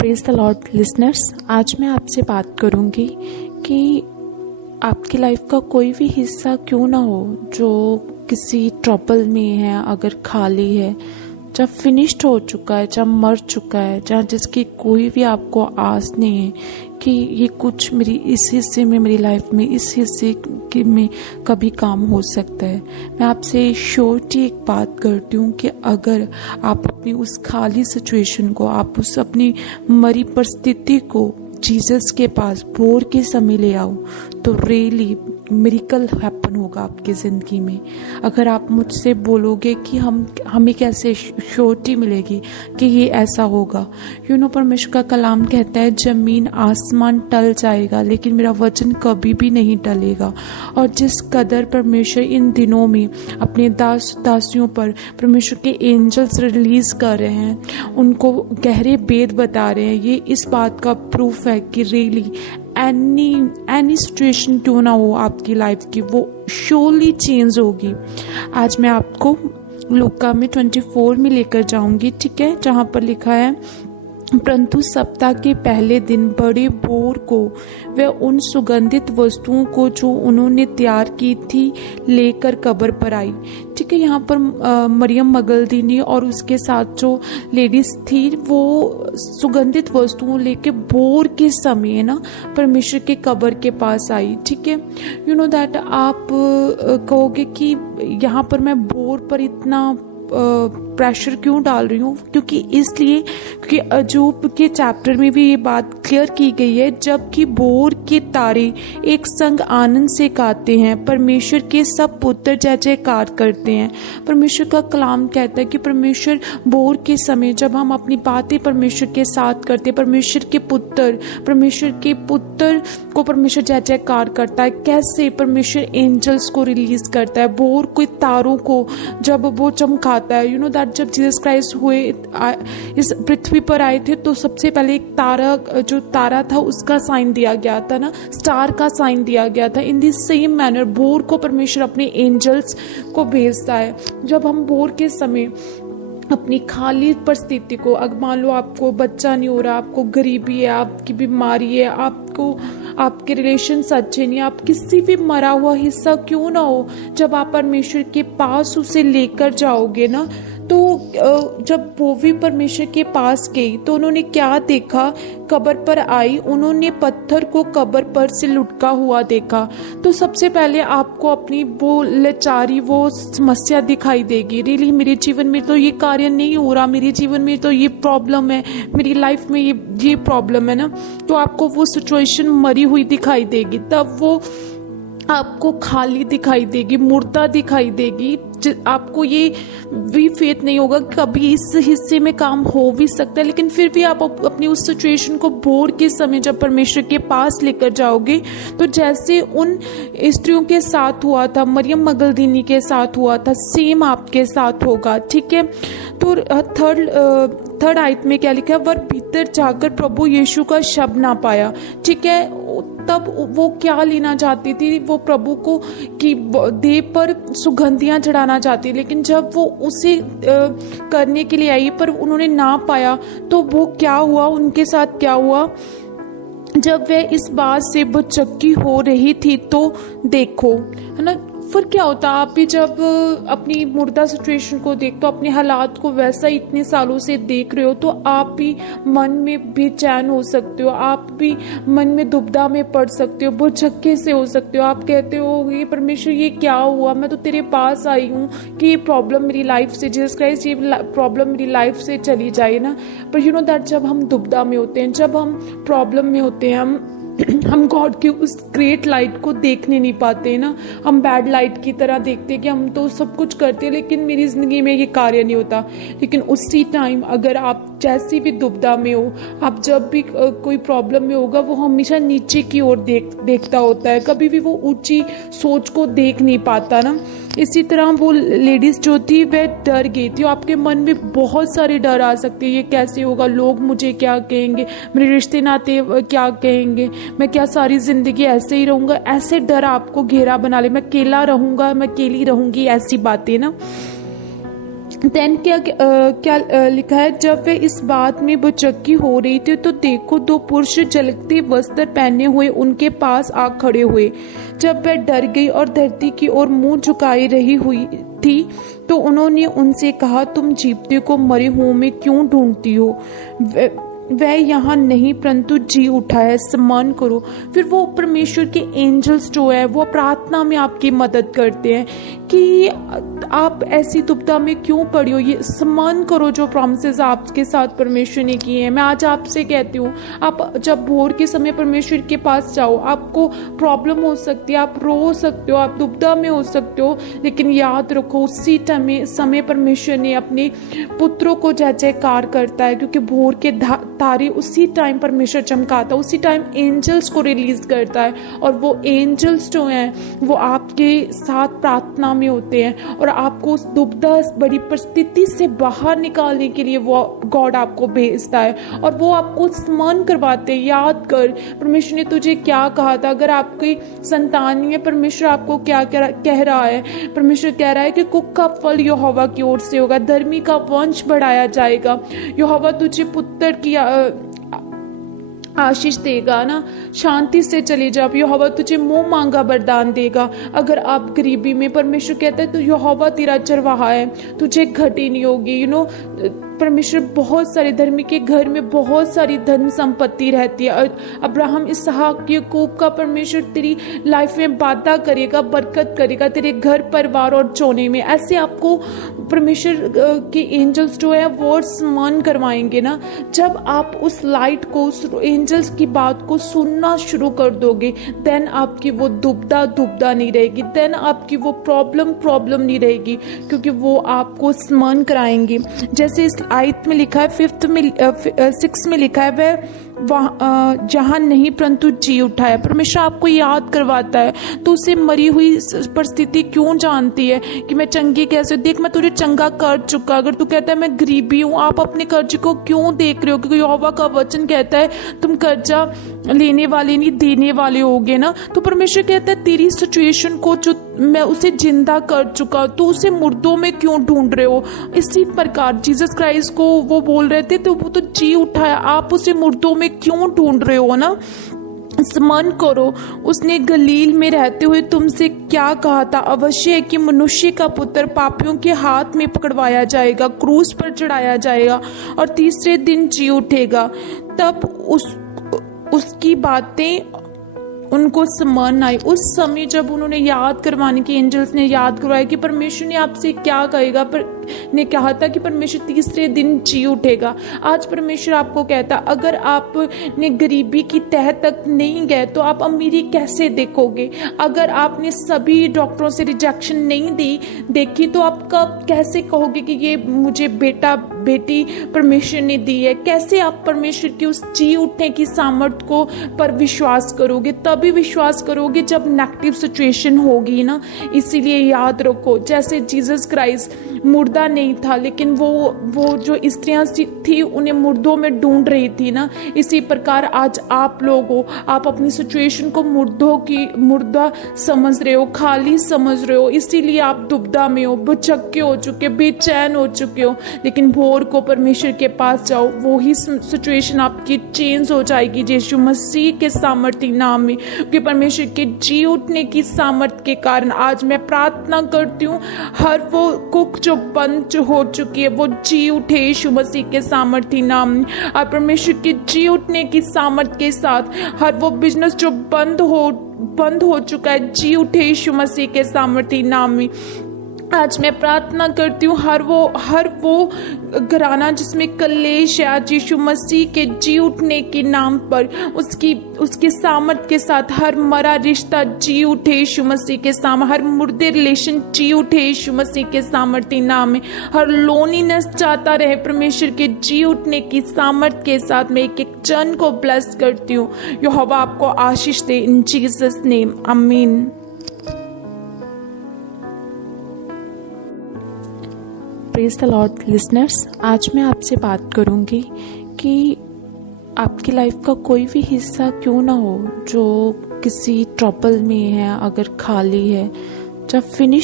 Praise the Lord listeners. आज मैं आपसे बात करूंगी कि आपकी लाइफ का कोई भी हिस्सा क्यों ना हो जो किसी ट्रबल में है, अगर खाली है, जब फिनिश्ड हो चुका है, जब मर चुका है, जहाँ जिसकी कोई भी आपको आस नहीं है कि ये कुछ मेरी इस हिस्से में, मेरी लाइफ में इस हिस्से में कभी काम हो सकता है। मैं आपसे श्योरिटी एक बात करती हूँ कि अगर आप अपनी उस खाली सिचुएशन को, आप उस अपनी मरी परिस्थिति को जीसस के पास बोर के समय ले आओ तो रियली मिरेकल हैपन होगा आपकी ज़िंदगी में। अगर आप मुझसे बोलोगे कि हमें कैसे श्योरिटी मिलेगी कि ये ऐसा होगा, परमेश्वर का कलाम कहता है ज़मीन आसमान टल जाएगा लेकिन मेरा वचन कभी भी नहीं टलेगा। और जिस कदर परमेश्वर इन दिनों में अपने दासियों पर परमेश्वर के एंजल्स रिलीज कर रहे हैं, उनको गहरे भेद बता रहे हैं, ये इस बात का प्रूफ है कि रियली एनी सिचुएशन क्यों ना हो आपकी लाइफ की, वो श्योरली चेंज होगी। आज मैं आपको लूका में 24 में लेकर जाऊंगी, ठीक है, जहाँ पर लिखा है परंतु सप्ताह के पहले दिन बड़े भोर को वे उन सुगंधित वस्तुओं को जो उन्होंने तैयार की थी लेकर कब्र पर आई। ठीक है, यहाँ पर मरियम मगदलीनी और उसके साथ जो लेडीज थी वो सुगंधित वस्तुओं लेके भोर के समय ना परमेश्वर के कब्र के पास आई। ठीक है, यू नो दैट आप कहोगे कि यहाँ पर मैं भोर पर इतना प्रेशर क्यों डाल रही हूँ, क्योंकि इसलिए क्योंकि अजूब के चैप्टर में भी ये बात क्लियर की गई है, जबकि भोर के तारे एक संग आनंद से गाते हैं, परमेश्वर के सब पुत्र जय जयकार करते हैं। परमेश्वर का कलाम कहता है कि परमेश्वर भोर के समय जब हम अपनी बातें परमेश्वर के साथ करते, परमेश्वर के पुत्र को परमेश्वर जय जयकार करता है। कैसे? परमेश्वर एंजल्स को रिलीज करता है, भोर के तारों को जब वो चमकाता है। यू नो दैट जब जीसस क्राइस्ट हुए इस पृथ्वी पर आए थे तो सबसे पहले एक तारा था उसका साइन दिया गया था ना, स्टार का साइन दिया गया था। इन दिस सेम मैनर भोर को परमेश्वर अपने एंजल्स को भेजता है। जब हम भोर के समय अपनी खाली परिस्थिति को, अगर मान लो आपको बच्चा नहीं हो रहा, आपको गरीबी है, आपकी बीमारी है, आपके रिलेशन अच्छे नहीं, आप किसी भी मरा हुआ हिस्सा क्यों ना हो, जब आप परमेश्वर के पास उसे लेकर जाओगे ना, तो जब वो भी परमेश्वर के पास गई तो उन्होंने क्या देखा, कब्र पर आई, उन्होंने पत्थर को कब्र पर से लुटका हुआ देखा। तो सबसे पहले आपको अपनी वो लाचारी, वो समस्या दिखाई देगी। रियली मेरे जीवन में तो ये कार्य नहीं हो रहा, मेरे जीवन में तो ये प्रॉब्लम है, मेरी लाइफ में ये प्रॉब्लम है ना, तो आपको वो सिचुएशन मरी हुई दिखाई देगी, तब वो आपको खाली दिखाई देगी, मुर्दा दिखाई देगी। आपको ये भी फेथ नहीं होगा कभी इस हिस्से में काम हो भी सकता है, लेकिन फिर भी आप अपनी उस सिचुएशन को भोर के समय जब परमेश्वर के पास लेकर जाओगे तो जैसे उन स्त्रियों के साथ हुआ था, मरियम मगदलीनी के साथ हुआ था, सेम आपके साथ होगा। ठीक है, तो थर्ड आयत में क्या लिखा है, वह भीतर जाकर प्रभु यीशु का शब्द ना पाया। ठीक है, तब वो क्या लेना चाहती थी, वो प्रभु को की देह पर सुगंधियां चढ़ाना चाहती, लेकिन जब वो उसे करने के लिए आई पर उन्होंने ना पाया तो वो क्या हुआ, उनके साथ क्या हुआ, जब वे इस बात से भुचक्की हो रही थी तो देखो, है ना, फिर क्या होता, आप भी जब अपनी मुर्दा सिचुएशन को देखते हो, अपने हालात को वैसा इतने सालों से देख रहे हो, तो आप भी मन में बेचैन हो सकते हो, आप भी मन में दुविधा में पड़ सकते हो, भुचक्के से हो सकते हो। आप कहते हो ये परमेश्वर ये क्या हुआ, मैं तो तेरे पास आई हूँ कि ये प्रॉब्लम मेरी लाइफ से, जीसस क्राइस्ट ये प्रॉब्लम मेरी लाइफ से चली जाए ना। पर यू नो दैट जब हम दुविधा में होते हैं, जब हम प्रॉब्लम में होते हैं, हम गॉड की उस ग्रेट लाइट को देखने नहीं पाते ना, हम बैड लाइट की तरह देखते हैं कि हम तो सब कुछ करते हैं लेकिन मेरी जिंदगी में ये कार्य नहीं होता। लेकिन उसी टाइम अगर आप जैसी भी दुविधा में हो, आप जब भी कोई प्रॉब्लम में होगा, वो हमेशा नीचे की ओर देखता होता है, कभी भी वो ऊंची सोच को देख नहीं पाता ना। इसी तरह वो लेडीज जो थी वह डर गई थी, आपके मन में बहुत सारे डर आ सकते हैं, ये कैसे होगा, लोग मुझे क्या कहेंगे, मेरे रिश्ते नाते क्या कहेंगे, मैं क्या सारी जिंदगी ऐसे ही रहूंगा, ऐसे डर आपको घेरा बना ले, मैं अकेला रहूंगा, मैं अकेली रहूंगी, ऐसी बातें ना। देन क्या लिखा है, जब वे इस बात में बुचक्की हो रही थी तो देखो दो पुरुष झलकते वस्त्र पहने हुए उनके पास आ खड़े हुए। जब वह डर गई और धरती की ओर मुंह झुकाई रही हुई थी तो उन्होंने उनसे कहा, तुम जीवते को मरे हुओं में क्यों ढूंढती हो? वह यहाँ नहीं परंतु जी उठा है, सम्मान करो। फिर वो परमेश्वर के एंजल्स जो है वो प्रार्थना में आपकी मदद करते हैं कि आप ऐसी दुविधा में क्यों पड़ी हो, ये सम्मान करो जो प्रॉमिसेस आपके साथ परमेश्वर ने किए हैं। मैं आज आपसे कहती हूँ, आप जब भोर के समय परमेश्वर के पास जाओ, आपको प्रॉब्लम हो सकती है, आप रो सकते हो, आप दुविधा में हो सकते हो, लेकिन याद रखो उसी समय परमेश्वर ने अपने पुत्रों को जय जयकार करता है, क्योंकि भोर के तारे उसी टाइम परमेश्वर चमकाता है, उसी टाइम एंजल्स को रिलीज करता है, और वो एंजल्स जो हैं वो आपके साथ प्रार्थना में होते हैं और आपको उस दुविधा बड़ी परिस्थिति से बाहर निकालने के लिए वो गॉड आपको भेजता है और वो आपको स्मरण करवाते हैं। याद कर परमेश्वर ने तुझे क्या कहा था। अगर आपकी संतान नहीं है, परमेश्वर आपको क्या कह रहा है? परमेश्वर कह रहा है कि कुक का फल यहोवा की ओर से होगा, धर्मी का वंश बढ़ाया जाएगा, यहोवा तुझे पुत्र की आशीष देगा ना, शांति से चले जाओ, यहोवा तुझे मुंह मांगा वरदान देगा। अगर आप गरीबी में, परमेश्वर कहता है तो यहोवा तेरा चरवाहा है, तुझे घटी नहीं होगी। परमेश्वर बहुत सारे धर्मी के घर में बहुत सारी धन संपत्ति रहती है। अब्राहम, इसहाक, याकूब का परमेश्वर तेरी लाइफ में वादा करेगा, बरकत करेगा तेरे घर, परिवार और चोने में। ऐसे आपको परमेश्वर के एंजल्स जो है वो सम्मान करवाएंगे ना। जब आप उस लाइट को, उस एंजल्स की बात को सुनना शुरू कर दोगे, देन आपकी वो दुविधा नहीं रहेगी, देन आपकी वो प्रॉब्लम नहीं रहेगी, क्योंकि वो आपको सम्मान कराएंगे। जैसे इस आयत में लिखा है, 6 में लिखा है, वह जहां नहीं परंतु जी उठा है। परमेश्वर आपको याद करवाता है, तो उसे मरी हुई परिस्थिति क्यों जानती है कि मैं चंगी कैसे, देख मैं तुझे चंगा कर चुका। अगर तू कहता है मैं गरीबी हूँ, आप अपने कर्ज को क्यों देख रहे हो? क्योंकि यहोवा का वचन कहता है तुम कर्जा लेने वाले नहीं देने वाले होगे ना। तो परमेश्वर कहता है तेरी सिचुएशन को जो मैं उसे जिंदा कर चुका, तो उसे मुर्दों में क्यों ढूंढ रहे हो? इसी प्रकार जीसस क्राइस्ट को वो बोल रहे थे, तो वो तो जी उठाया, आप उसे मुर्दों में क्यों ढूंढ रहे हो ना? स्मरण करो, उसने गलील में रहते हुए तुमसे क्या कहा था? अवश्य है कि मनुष्य का पुत्र पापियों के हाथ में पकड़वाया जाएगा, क्रूस पर चढ़ाया जाएगा और तीसरे दिन जी उठेगा। तब उसकी बातें उनको स्मरण आई। उस समय जब उन्होंने याद करवाने की, एंजल्स ने याद करवाया कि परमेश्वर ने आपसे क्या कहेगा, ने कहा था कि परमेश्वर तीसरे दिन जी उठेगा। आज परमेश्वर आपको कहता, अगर आपने गरीबी की तह तक नहीं गए तो आप अमीरी कैसे देखोगे? अगर आपने सभी डॉक्टरों से रिजेक्शन नहीं देखी तो आप कब कैसे कहोगे कि ये मुझे बेटा बेटी परमेश्वर ने दी है? कैसे आप परमेश्वर की उस जी उठने की सामर्थ्य को पर विश्वास करोगे? तभी विश्वास करोगे जब नेगेटिव सिचुएशन होगी ना। इसीलिए याद रखो, जैसे जीसस क्राइस्ट मुर्दा नहीं था, लेकिन वो जो स्त्रियां थी उन्हें मुर्दों में ढूंढ रही थी ना, इसी प्रकार आज आप लोग हो, आप अपनी सिचुएशन को मुर्दा समझ रहे हो, खाली समझ रहे हो, इसीलिए आप दुविधा में हो, भटके हो चुके, बेचैन हो चुके हो। लेकिन भोर को परमेश्वर के पास जाओ, वो ही सिचुएशन आपकी चेंज हो जाएगी यीशु मसीह के सामर्थ्य नाम में, क्योंकि परमेश्वर के जी उठने की सामर्थ्य के कारण आज मैं प्रार्थना करती हूँ, हर वो कुक जो बंद हो चुकी है वो जी उठे यीशु मसीह के सामर्थ्य नाम में। और परमेश्वर के जी उठने की सामर्थ्य के साथ हर वो बिजनेस जो बंद हो चुका है, जी उठे यीशु मसीह के सामर्थ्य नाम में। आज मैं प्रार्थना करती हूँ, हर वो घराना जिसमें कलेश है, आज यीशु मसीह के जी उठने के नाम पर उसके सामर्थ के साथ हर मरा रिश्ता जी उठे यीशु मसीह के सामने, हर मुर्दे रिलेशन जी उठे यीशु मसीह के सामर्थ्य नाम में। हर लोनीनेस चाहता रहे परमेश्वर के जी उठने की सामर्थ के साथ मैं एक जन को ब्लेस करती हूँ। यहोवा आपको आशीष दे, इन जीसस नेम, आमीन। प्रेज द लॉर्ड लिसनर्स, आज मैं आपसे बात करूंगी कि आपकी लाइफ का कोई भी हिस्सा क्यों ना हो जो किसी ट्रबल में है, अगर खाली है, जब फिनिश